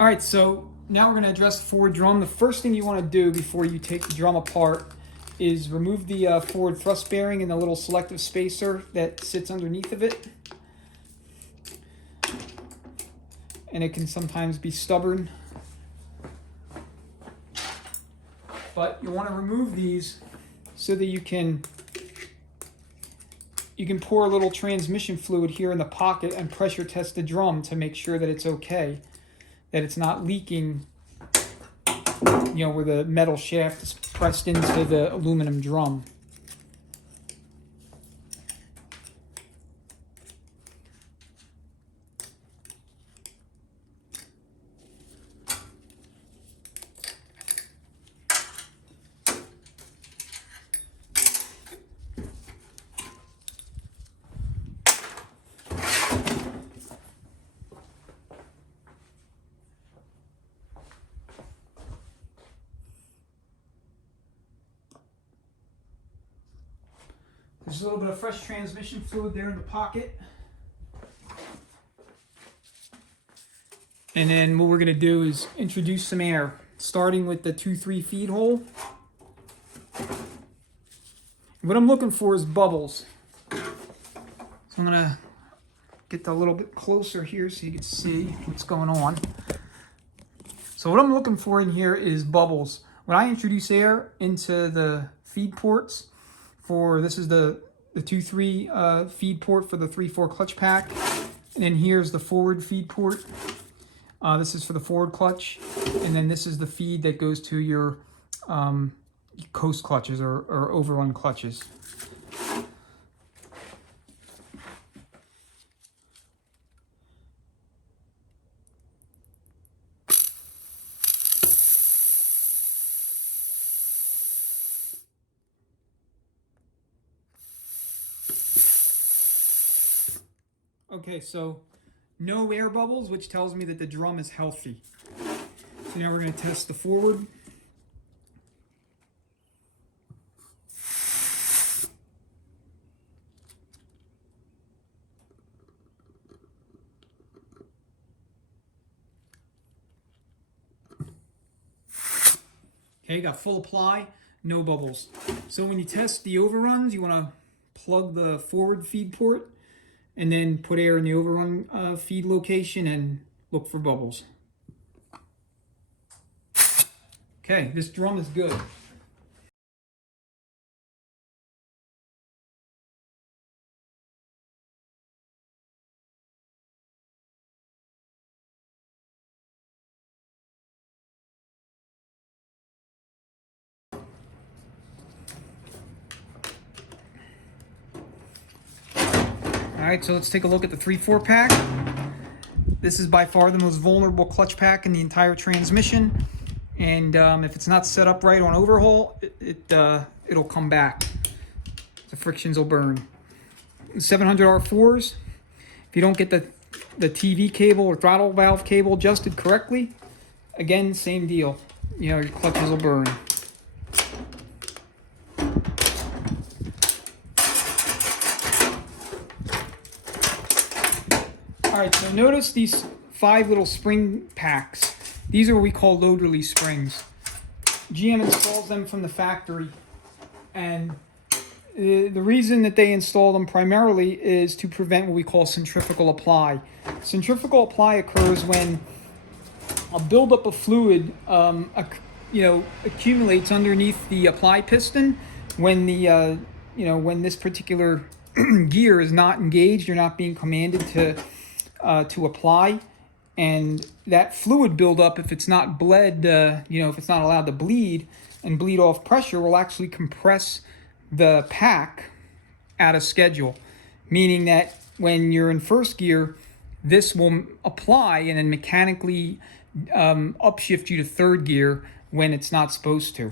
All right, so now we're going to address the forward drum. The first thing you want to do before you take the drum apart is remove the forward thrust bearing and the little selective spacer that sits underneath of it. And it can sometimes be stubborn. But you want to remove these so that you can pour a little transmission fluid here in the pocket and pressure test the drum to make sure that it's okay, that it's not leaking, where the metal shaft is pressed into the aluminum drum. There's a little bit of fresh transmission fluid there in the pocket. And then what we're going to do is introduce some air, starting with the 2-3 feed hole. What I'm looking for is bubbles. So I'm going to get a little bit closer here so you can see what's going on. So what I'm looking for in here is bubbles. When I introduce air into the feed ports, this is the 2-3 feed port for the 3-4 clutch pack, and then here's the forward feed port. This is for the forward clutch, and then this is the feed that goes to your coast clutches or overrun clutches. Okay, so no air bubbles, which tells me that the drum is healthy. So now we're going to test the forward. Okay, got full apply, no bubbles. So when you test the overruns, you want to plug the forward feed port and then put air in the overrun feed location and look for bubbles. Okay, this drum is good. All right, so let's take a look at the 3-4 pack. This is by far the most vulnerable clutch pack in the entire transmission. And if it's not set up right on overhaul, it'll come back. The frictions will burn. 700 R4s, if you don't get the TV cable or throttle valve cable adjusted correctly, again, same deal. Your clutches will burn. All right, so notice these 5 little spring packs. These are what we call load release springs. GM installs them from the factory, and the reason that they install them primarily is to prevent what we call centrifugal apply. Centrifugal apply occurs when a buildup of fluid accumulates underneath the apply piston when when this particular gear is not engaged, you're not being commanded to apply, and that fluid buildup, if it's not bled, if it's not allowed to bleed and bleed off pressure, will actually compress the pack out of schedule, meaning that when you're in first gear, this will apply and then mechanically upshift you to third gear when it's not supposed to.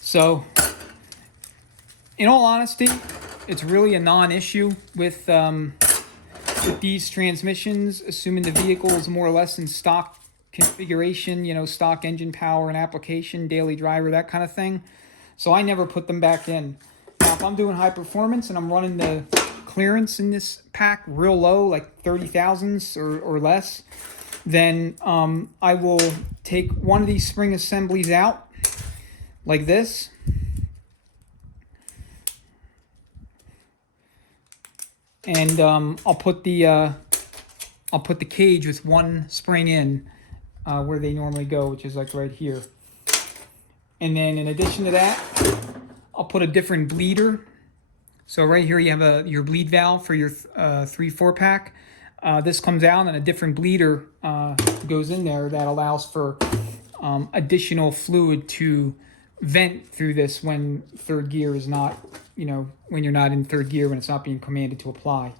So, in all honesty, it's really a non-issue with these transmissions, assuming the vehicle is more or less in stock configuration, stock engine power and application, daily driver, that kind of thing. So I never put them back in. Now, if I'm doing high performance and I'm running the clearance in this pack real low, like 30 thousandths or less, then I will take one of these spring assemblies out like this. And I'll put the cage with one spring in where they normally go, which is like right here. And then in addition to that, I'll put a different bleeder. So right here you have your bleed valve for your 3/4 pack. This comes out and a different bleeder goes in there that allows for additional fluid to vent through this when third gear is not, when you're not in third gear, when it's not being commanded to apply.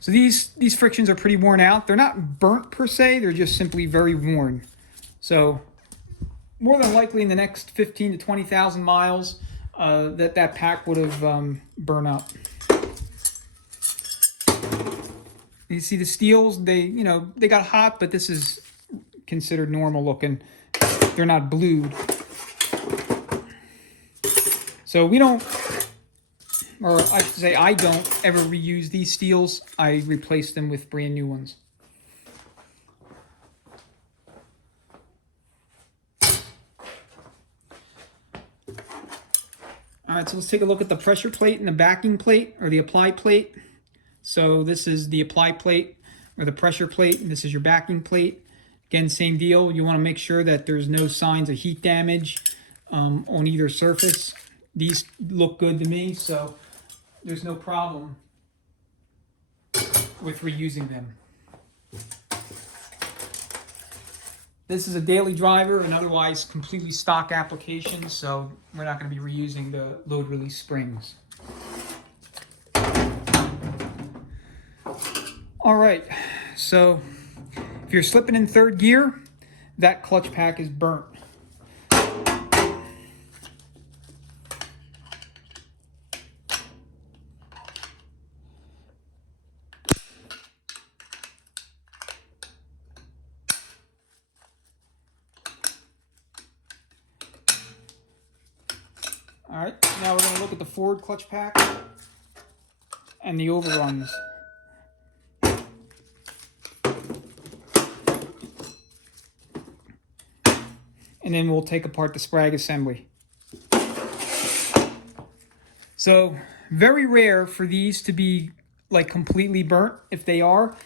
So these frictions are pretty worn out. They're not burnt per se, they're just simply very worn. So more than likely in the next 15 to 20,000 miles, that pack would have burned up. You see the steels, they got hot, but this is considered normal looking. They're not blued. So we don't, or I should say I don't ever reuse these steels. I replace them with brand new ones. All right, so let's take a look at the pressure plate and the backing plate, or the apply plate. So this is the apply plate or the pressure plate, and this is your backing plate. Again, same deal. You want to make sure that there's no signs of heat damage on either surface. These look good to me, so there's no problem with reusing them. This is a daily driver and otherwise completely stock application, so we're not going to be reusing the load release springs. All right, so if you're slipping in third gear, that clutch pack is burnt. All right, now we're going to look at the forward clutch pack and the overruns. And then we'll take apart the Sprag assembly. So very rare for these to be like completely burnt. If they are,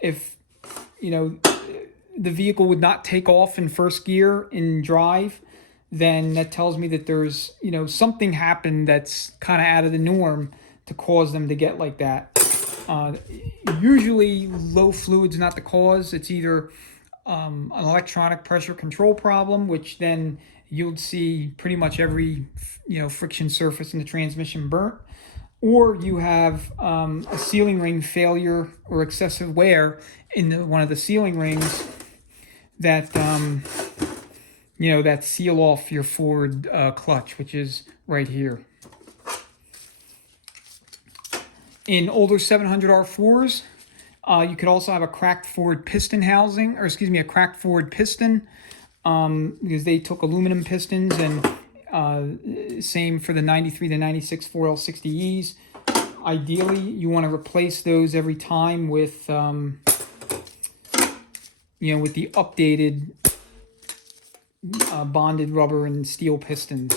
if the vehicle would not take off in first gear in drive, then that tells me that there's something happened that's kind of out of the norm to cause them to get like that. Usually low fluid's not the cause. It's either an electronic pressure control problem, which then you'll see pretty much every friction surface in the transmission burnt, or you have a sealing ring failure or excessive wear in one of the sealing rings that that seal off your forward clutch, which is right here. In older 700R4s, you could also have a cracked forward piston housing, or excuse me, a cracked forward piston, because they took aluminum pistons, and same for the 93 to 96 4L60Es. Ideally, you want to replace those every time with, with the updated bonded rubber and steel pistons.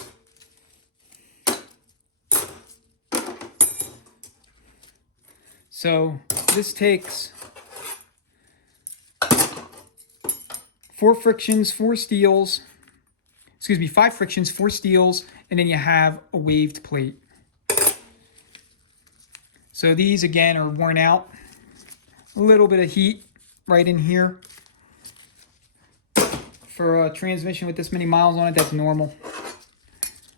So this takes 5 frictions, 4 steels, and then you have a waved plate. So these again are worn out. A little bit of heat right in here. For a transmission with this many miles on it, that's normal.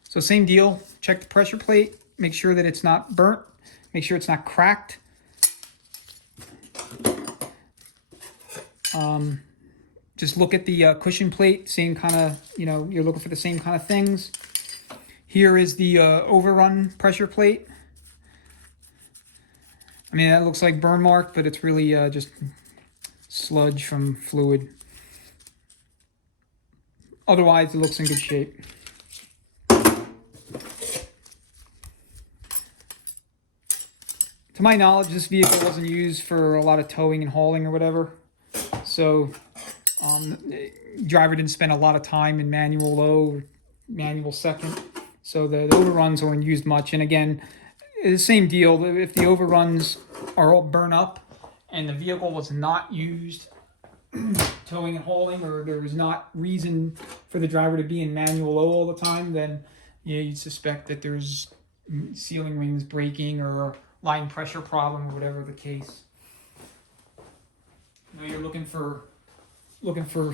So same deal, check the pressure plate, make sure that it's not burnt, make sure it's not cracked. Just look at the cushion plate, same kind of, you're looking for the same kind of things. Here is the Overrun pressure plate. I mean, that looks like burn mark, but it's really just sludge from fluid. Otherwise, it looks in good shape. to my knowledge, this vehicle wasn't used for a lot of towing and hauling or whatever. So driver didn't spend a lot of time in manual low or manual second. So the overruns weren't used much. And again, the same deal. If the overruns are all burnt up and the vehicle was not used towing and hauling, or there was not reason for the driver to be in manual low all the time, then yeah, you'd suspect that there's sealing rings breaking or line pressure problem or whatever the case. You're looking for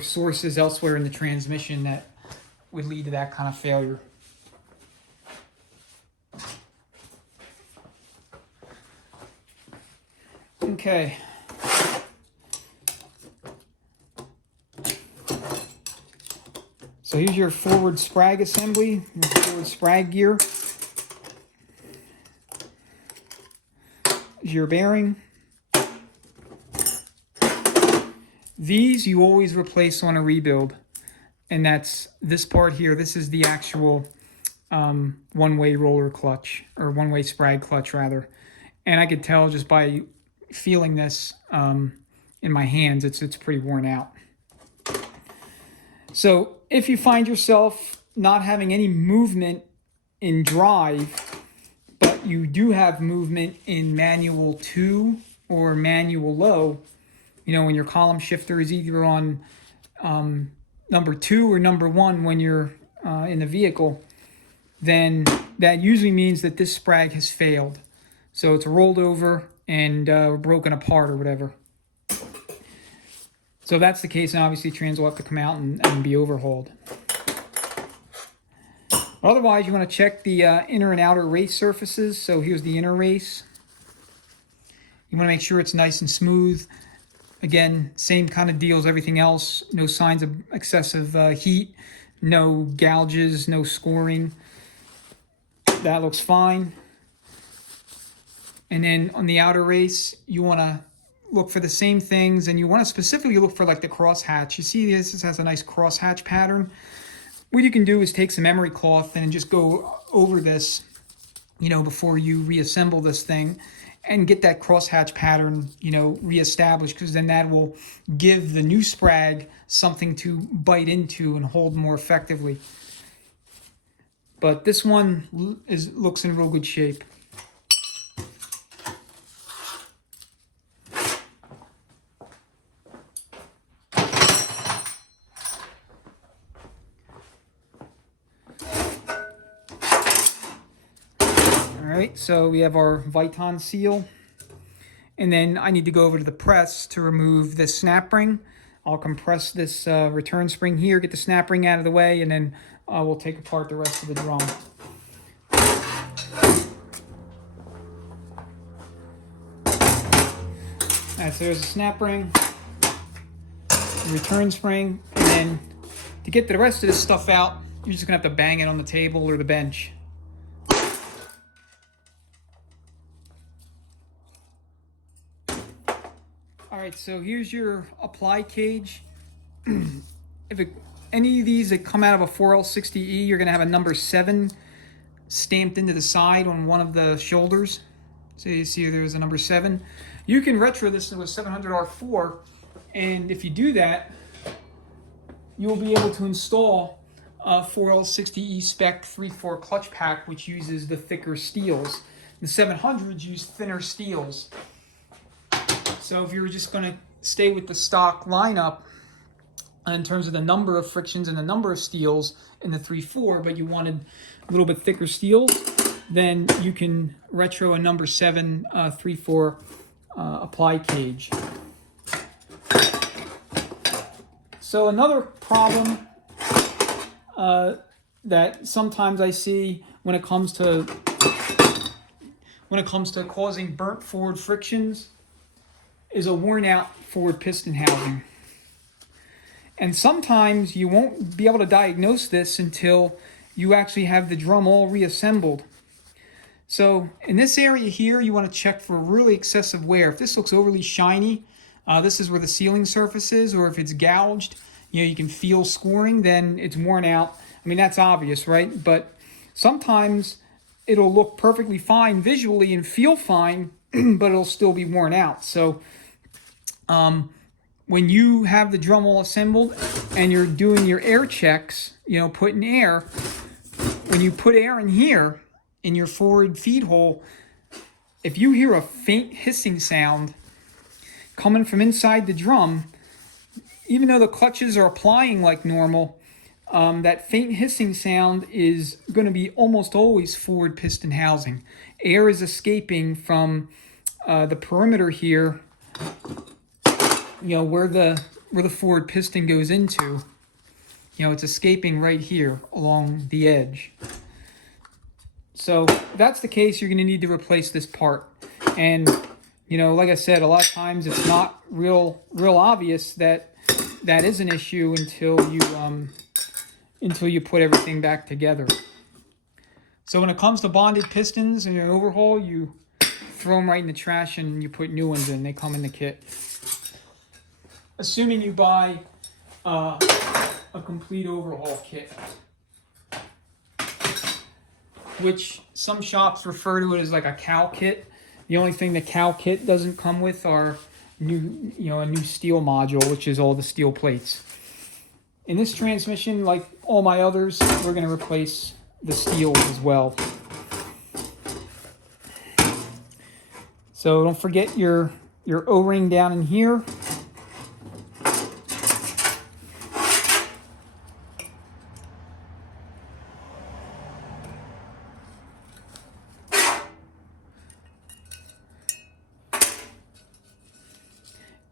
sources elsewhere in the transmission that would lead to that kind of failure. Okay. So here's your forward Sprag assembly, your forward Sprag gear. Here's your bearing. These you always replace on a rebuild, and that's this part here. This is the actual one-way roller clutch, or one-way Sprag clutch rather. And I could tell just by feeling this in my hands, it's pretty worn out. So if you find yourself not having any movement in drive, but you do have movement in manual 2 or manual low, you know, when your column shifter is either on number 2 or number 1 when you're in the vehicle, then that usually means that this Sprag has failed. So it's rolled over and broken apart or whatever. So if that's the case, then obviously trans will have to come out and be overhauled. Otherwise, you want to check the inner and outer race surfaces. So here's the inner race. You want to make sure it's nice and smooth. Again, same kind of deal as everything else. No signs of excessive heat, no gouges, no scoring. That looks fine. And then on the outer race, you want to look for the same things, and you want to specifically look for like the crosshatch. You see this has a nice crosshatch pattern. What you can do is take some emery cloth and just go over this, you know, before you reassemble this thing, and get that crosshatch pattern, you know, reestablished, because then that will give the new Sprag something to bite into and hold more effectively. But this one looks in real good shape. Alright, so we have our Viton seal, and then I need to go over to the press to remove this snap ring. I'll compress this return spring here, get the snap ring out of the way, and then we'll take apart the rest of the drum. Alright, so there's a snap ring, the return spring, and then to get the rest of this stuff out, you're just going to have to bang it on the table or the bench. Alright, so here's your apply cage. If any of these that come out of a 4L60E, you're going to have a number 7 stamped into the side on one of the shoulders. So you see there's a number 7. You can retro this into a 700R4, and if you do that, you'll be able to install a 4L60E spec 3/4 clutch pack, which uses the thicker steels. The 700s use thinner steels. So if you're just going to stay with the stock lineup in terms of the number of frictions and the number of steels in the 3/4, but you wanted a little bit thicker steels, then you can retro a number 7 3/4 apply cage. So another problem that sometimes I see when it comes to causing burnt forward frictions is a worn out forward piston housing. And sometimes you won't be able to diagnose this until you actually have the drum all reassembled. So in this area here, you want to check for really excessive wear. If this looks overly shiny, this is where the sealing surface is, or if it's gouged, you know, you can feel scoring, then it's worn out. I mean, that's obvious, right? But sometimes it'll look perfectly fine visually and feel fine, but it'll still be worn out. So when you have the drum all assembled and you're doing your air checks, you know, putting air, when you put air in here, in your forward feed hole, if you hear a faint hissing sound coming from inside the drum, even though the clutches are applying like normal, that faint hissing sound is going to be almost always forward piston housing. Air is escaping from the perimeter here, you know, where the forward piston goes into. You know, it's escaping right here along the edge. So if that's the case, you're going to need to replace this part. And, you know, like I said, a lot of times it's not real obvious that that is an issue until you put everything back together. So when it comes to bonded pistons and an overhaul, you throw them right in the trash and you put new ones in. They come in the kit. Assuming you buy a complete overhaul kit, which some shops refer to it as like a cow kit. The only thing the cow kit doesn't come with are a new steel module, which is all the steel plates. In this transmission, like all my others, we're going to replace the steels as well. So don't forget your O-ring down in here.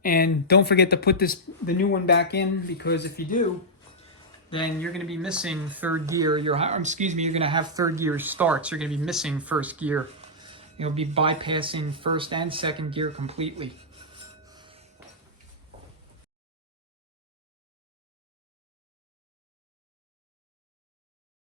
And don't forget to put the new one back in, because if you do, then you're going to be missing third gear. You're going to have third gear starts. You're going to be missing first gear. You'll be bypassing first and second gear completely.